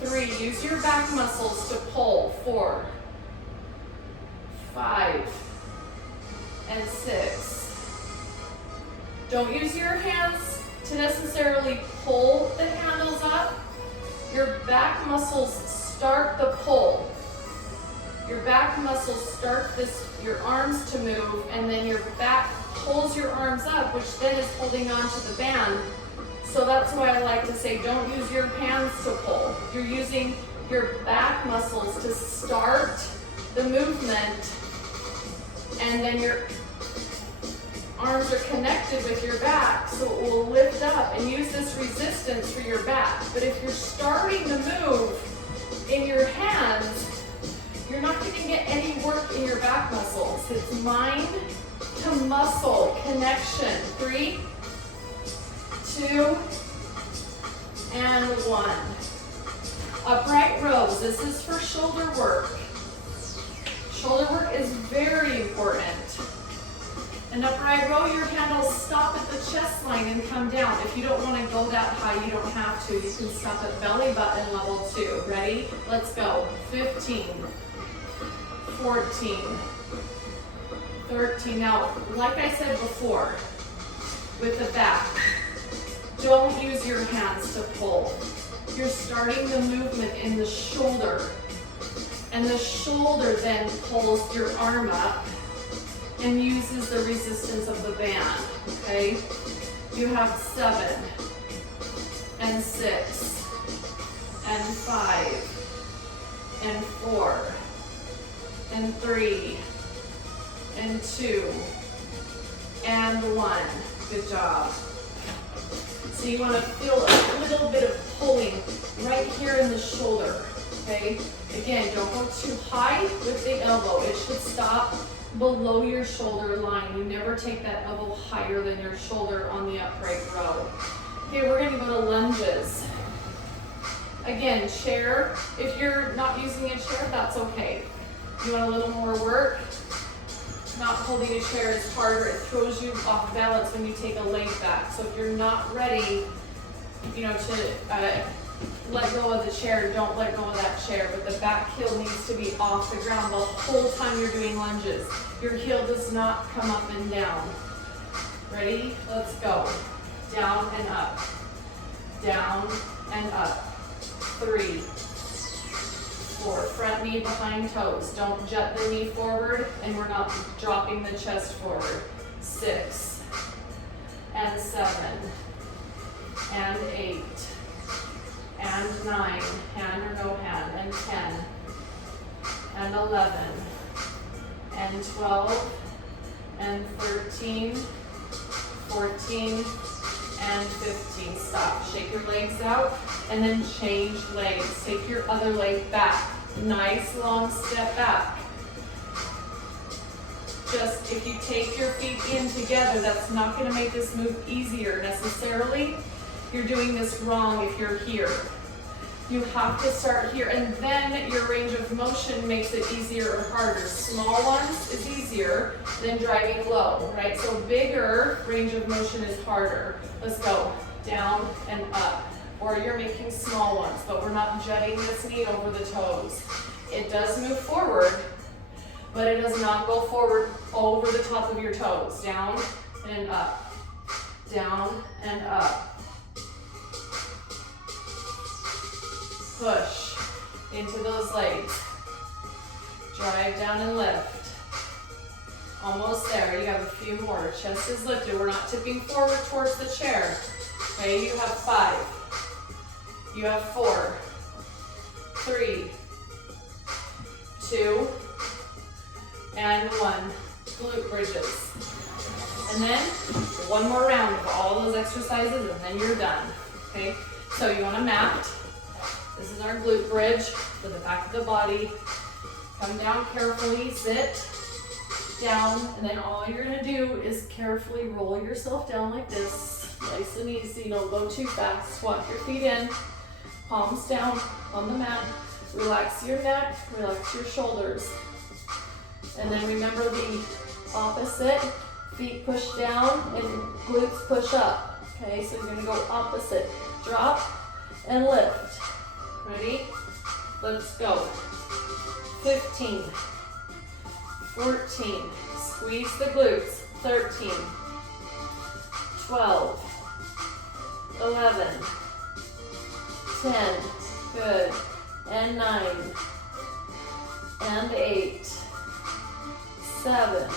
3. Use your back muscles to pull. 4, 5, and 6. Don't use your hands to necessarily pull the handles up. Your back muscles start the pull. Your back muscles start your arms to move, and then your back pulls your arms up, which then is holding on to the band. So that's why I like to say don't use your hands to pull. You're using your back muscles to start the movement, and then your arms are connected with your back, so it will lift up and use this resistance for your back. But if you're starting to move in your hands, you're not going to get any work in your back muscles. It's mind to muscle connection. 3, 2, and 1. Upright rows. This is for shoulder work. Shoulder work is very important. An upright row, your handles stop at the chest line and come down. If you don't want to go that high, you don't have to. You can stop at belly button level 2. Ready? Let's go. 15, 14, 13. Now, like I said before, with the back, don't use your hands to pull. You're starting the movement in the shoulder, and the shoulder then pulls your arm up and uses the resistance of the band, okay? You have 7, and 6, and 5, and 4, and 3, and 2, and 1. Good job. So you want to feel a little bit of pulling right here in the shoulder, okay? Again, don't go too high with the elbow. It should stop below your shoulder line. You never take that elbow higher than your shoulder on the upright row. Okay, we're going to go to lunges. Again, chair, if you're not using a chair, that's okay. You want a little more work? Not holding a chair is harder. It throws you off balance when you take a leg back. So if you're not ready, you know, to let go of the chair, don't let go of that chair. But the back heel needs to be off the ground the whole time you're doing lunges. Your heel does not come up and down. Ready? Let's go. Down and up. Down and up. 3, 4, front knee behind toes. Don't jut the knee forward, and we're not dropping the chest forward. 6, and 7, and 8, and 9, hand or no hand, and 10, and 11, and 12, and 13, 14, and 15. Stop. Shake your legs out and then change legs. Take your other leg back. Nice long step back. Just if you take your feet in together, that's not going to make this move easier necessarily. You're doing this wrong if you're here. You have to start here, and then your range of motion makes it easier or harder. Small ones is easier than driving low, right? So bigger range of motion is harder. Let's go. Down and up. Or you're making small ones, but we're not jutting this knee over the toes. It does move forward, but it does not go forward over the top of your toes. Down and up. Down and up. Push into those legs. Drive down and lift. Almost there. You have a few more. Chest is lifted. We're not tipping forward towards the chair. Okay, you have 5. You have 4, 3, 2, and 1. Glute bridges. And then one more round of all those exercises, and then you're done. Okay, so you want a mat. This is our glute bridge for the back of the body. Come down carefully, sit down, and then all you're gonna do is carefully roll yourself down like this. Nice and easy, don't go too fast. Squat your feet in, palms down on the mat. Relax your neck, relax your shoulders. And then remember the opposite. Feet push down and glutes push up. Okay, so you're gonna go opposite. Drop and lift. Ready? Let's go. 15, 14, squeeze the glutes. 13, 12, 11, 10, good, and 9, and 8, 7,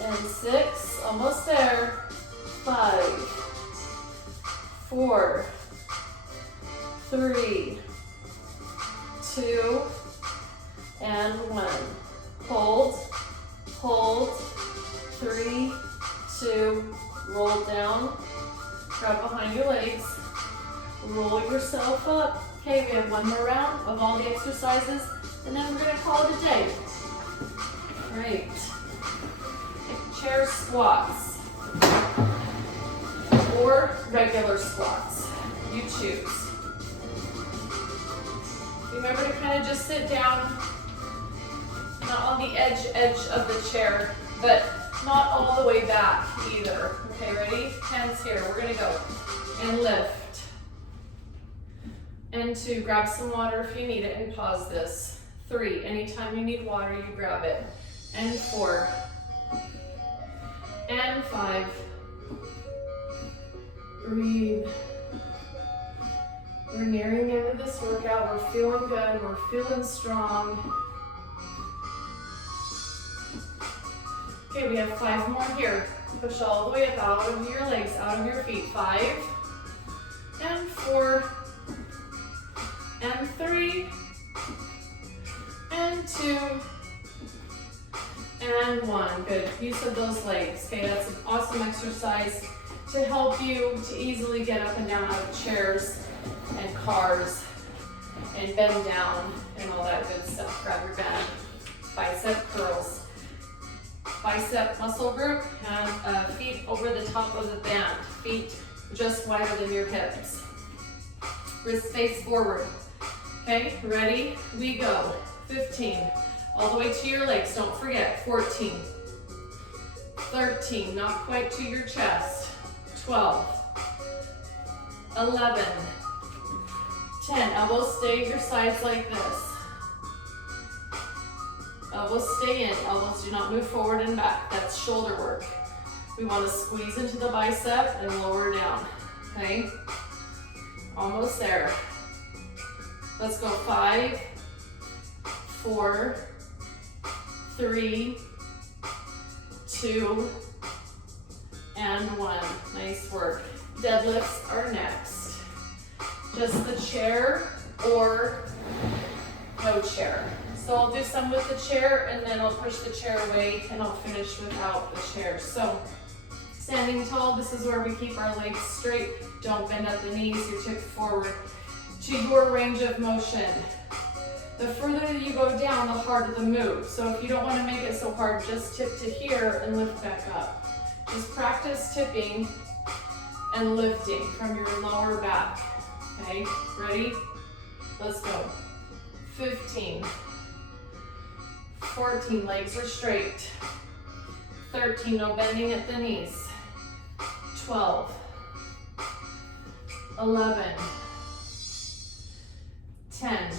and 6, almost there, 5, 4, 3, 2, and 1. Hold, hold, 3, 2, roll down, grab behind your legs, roll yourself up. Okay, we have one more round of all the exercises, and then we're gonna call it a day. Great. Chair squats or regular squats, you choose. Remember to kind of just sit down, not on the edge of the chair, but not all the way back either. Okay, ready? Hands here, we're gonna go. And lift. And 2, grab some water if you need it and pause this. 3, anytime you need water, you grab it. And 4. And 5. Breathe. We're nearing the end of this workout. We're feeling good. We're feeling strong. Okay, we have 5 more here. Push all the way up out of your legs, out of your feet. 5, and 4, and 3, and 2, and 1. Good use of those legs. Okay, that's an awesome exercise to help you to easily get up and down out of chairs and cars and bend down and all that good stuff. Grab your band. Bicep curls. Bicep muscle group, and feet over the top of the band. Feet just wider than your hips. Wrist face forward. Okay, ready? We go. 15. All the way to your legs, don't forget. 14. 13, not quite to your chest. 12. 11. 10, elbows stay at your sides like this. Elbows stay in, elbows do not move forward and back. That's shoulder work. We want to squeeze into the bicep and lower down, okay? Almost there. Let's go 5, 4, 3, 2, and 1. Nice work. Deadlifts are next. Just the chair or no chair. So I'll do some with the chair and then I'll push the chair away and I'll finish without the chair. So standing tall, this is where we keep our legs straight. Don't bend at the knees, you tip forward to your range of motion. The further you go down, the harder the move. So if you don't want to make it so hard, just tip to here and lift back up. Just practice tipping and lifting from your lower back. Okay, ready? Let's go. 15. 14, legs are straight. 13, no bending at the knees. 12. 11. 10.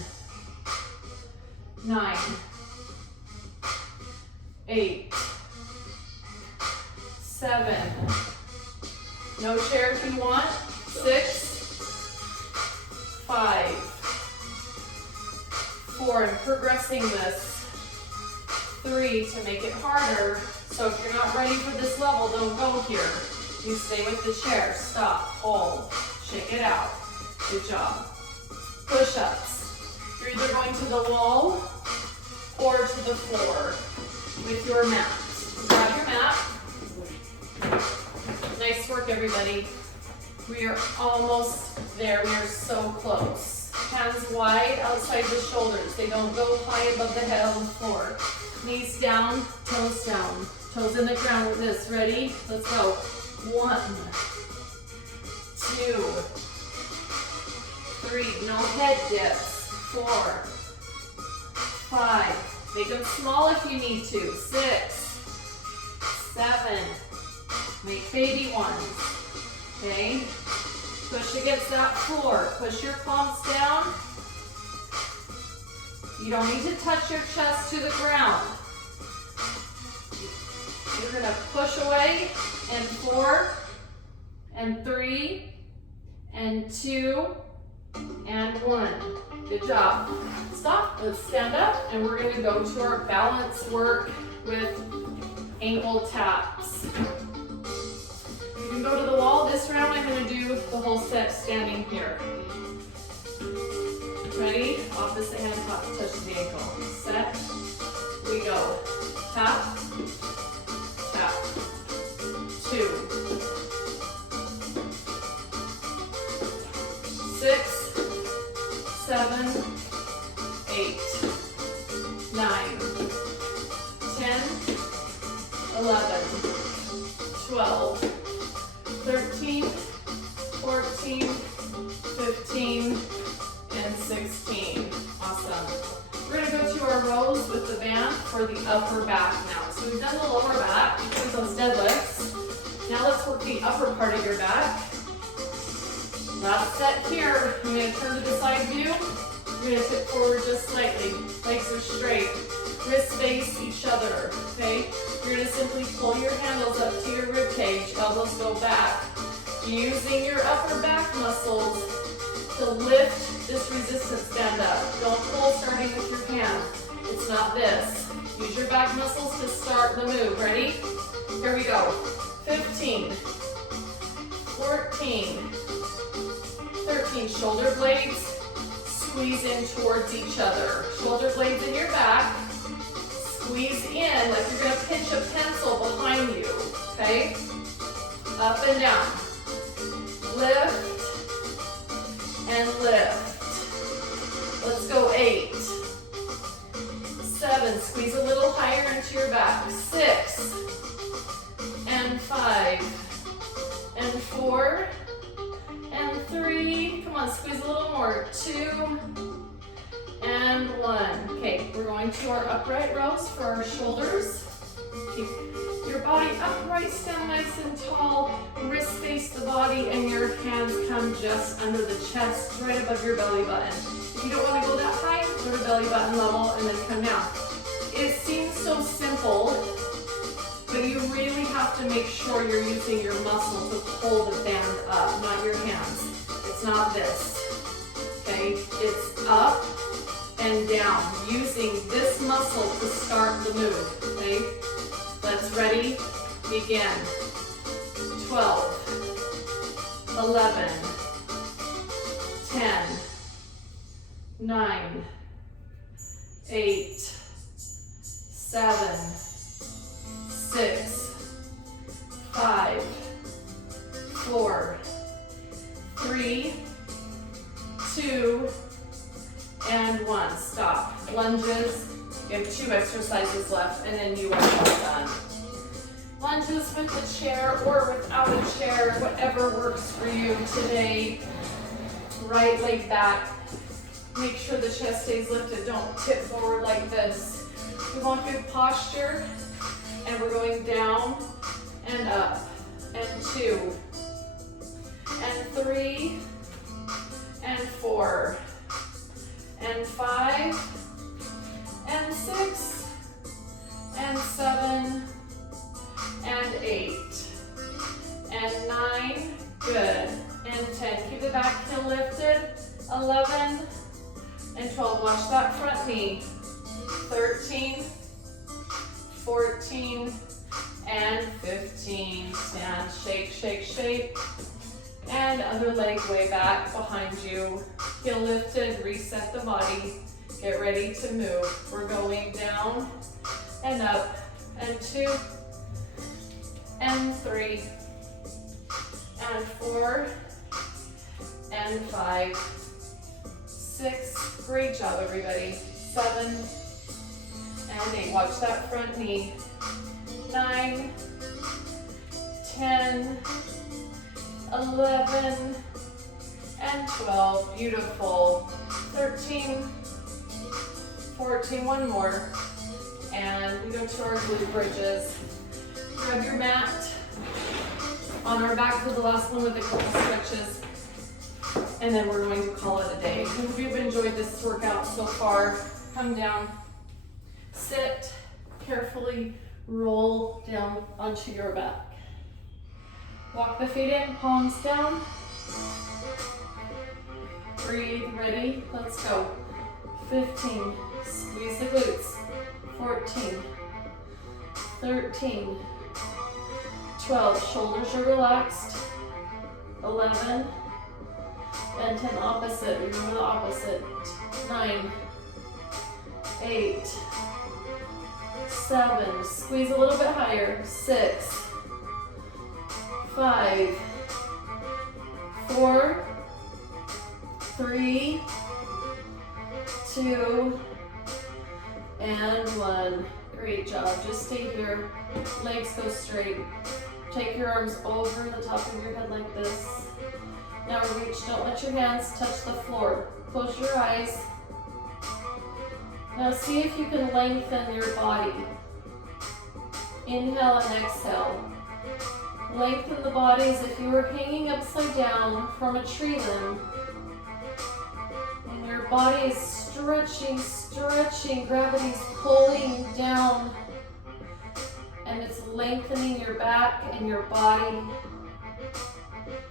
9. 8. 7. No chair if you want. 6. 5. 4, and progressing this. 3, to make it harder. So if you're not ready for this level, don't go here. You stay with the chair. Stop, hold, shake it out. Good job. Push-ups. You're either going to the wall or to the floor with your mat. Grab your mat. Nice work, everybody. We are almost there. We are so close. Hands wide outside the shoulders. They don't go high above the head on the floor. Knees down, toes down. Toes in the ground with this. Ready? Let's go. 1, 2, 3. No head dips. 4, 5. Make them small if you need to. 6, 7. Make baby ones. Okay? Push against that floor. Push your palms down. You don't need to touch your chest to the ground. You're going to push away. And 4, and 3, and 2, and 1. Good job. Stop. Let's stand up, and we're going to go to our balance work with ankle taps. You can go to the wall. This round, I'm going to do the whole set standing here. Ready? Opposite hand top touches the ankle. Set. We go. Tap. Tap. 2, 6, 7, 8, 9, 10, 11, 12, 13, 14, 15, and 16. Awesome. We're going to go to our rows with the band for the upper back now. So we've done the lower back with those deadlifts. Now let's work the upper part of your back. Last set here. I'm going to turn to the side view. You're going to tip forward just slightly. Legs are straight. Wrists face each other. Okay? You're going to simply pull your handles up to your rib cage. Elbows go back. Using your upper back muscles to lift this resistance band up. Don't pull starting with your hand. It's not this. Use your back muscles to start the move. Ready? Here we go. 15, 14, 13. Shoulder blades squeeze in towards each other. Shoulder blades in your back. Squeeze in like you're going to pinch a pencil behind you. Okay? Up and down. Lift and lift. Let's go. 8, 7. Squeeze a little higher into your back. 6, and 5, and 4, and 3. Come on, squeeze a little more. more. 2 and 1. Okay, we're going to our upright rows for our shoulders. Keep your body upright, stand nice and tall. Wrists face the body and your hands come just under the chest, right above your belly button. If you don't want to go that high, go to belly button level and then come down. It seems so simple, but you really have to make sure you're using your muscle to pull the band up, not your hands. It's not this, okay? It's up and down, using this muscle to start the move, okay? Let's ready, begin. 12, 11, 10, 9, 8, 7, 6, 5, 4, 3, 2, and 1. Stop. Lunges. You have 2 exercises left, and then you are all done. Lunges with a chair or without a chair, whatever works for you today. Right leg back. Make sure the chest stays lifted. Don't tip forward like this. We want good posture, and we're going down and up, and 2, and 3, and 4, and 5, and 6, and 7, and 8, and 9, good, and 10. Keep the back heel lifted, 11, and 12. Watch that front knee, 13, 14, and 15. Stand, shake, shake, shake, and other leg way back behind you. Heel lifted, reset the body. Get ready to move. We're going down and up, and 2, and 3, and 4, and 5, 6. Great job, everybody. 7, and 8. Watch that front knee. 9, 10, 11, and 12. Beautiful. 13, 14, one more. And we go to our glute bridges. Grab your mat on our back for the last one with a couple stretches. And then we're going to call it a day. I hope you've enjoyed this workout so far. Come down, sit, carefully roll down onto your back. Walk the feet in, palms down. Breathe, ready, let's go. 15, squeeze the glutes. 14, 13, 12, shoulders are relaxed. 11, and 10, opposite, remember the opposite. 9, 8, 7, squeeze a little bit higher. 6, 5, 4, 3, 2, and 1. Great job. Just stay here. Legs go straight. Take your arms over the top of your head like this. Now reach. Don't let your hands touch the floor. Close your eyes. Now see if you can lengthen your body. Inhale and exhale. Lengthen the body as if you were hanging upside down from a tree limb. And your body is stretching, stretching. Gravity's pulling down. And it's lengthening your back and your body.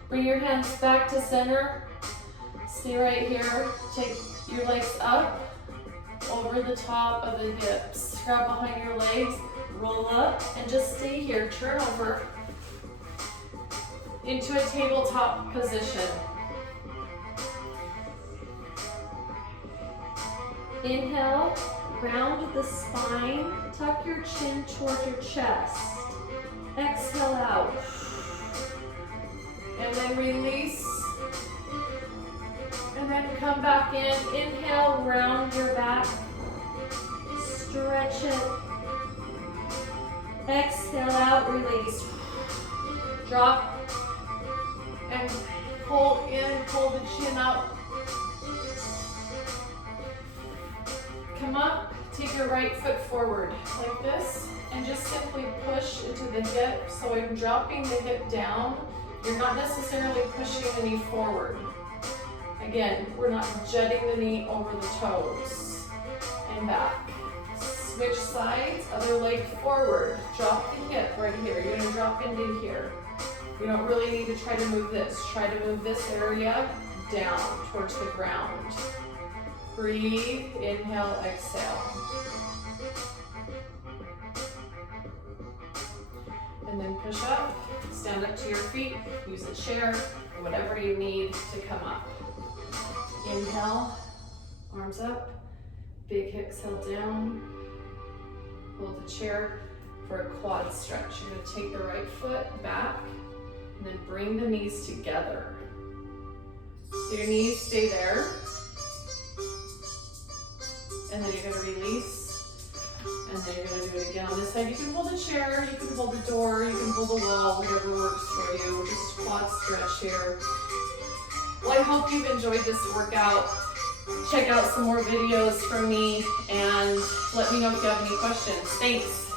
Bring your hands back to center. Stay right here. Take your legs up over the top of the hips. Grab behind your legs. Roll up and just stay here. Turn over into a tabletop position. Inhale, round the spine, tuck your chin toward your chest. Exhale out. And then release. And then come back in. Inhale, round your back. Stretch it. Exhale out, release. Drop. And pull in, pull the chin up. come up, take your right foot forward like this, and just simply push into the hip. So I'm dropping the hip down. You're not necessarily pushing the knee forward. Again, we're not jutting the knee over the toes. And back. Switch sides, other leg forward. Drop the hip right here. You're gonna drop into here. You don't really need to try to move this. Try to move this area down towards the ground. Breathe, inhale, exhale. And then push up, stand up to your feet, use a chair, whatever you need to come up. Inhale, arms up, big exhale down. Hold the chair for a quad stretch. You're gonna take the right foot back and then bring the knees together. So your knees stay there. And then you're gonna release. And then you're gonna do it again on this side. You can hold a chair, you can hold a door, you can hold a wall, whatever works for you. Just quad stretch here. Well, I hope you've enjoyed this workout. Check out some more videos from me and let me know if you have any questions. Thanks.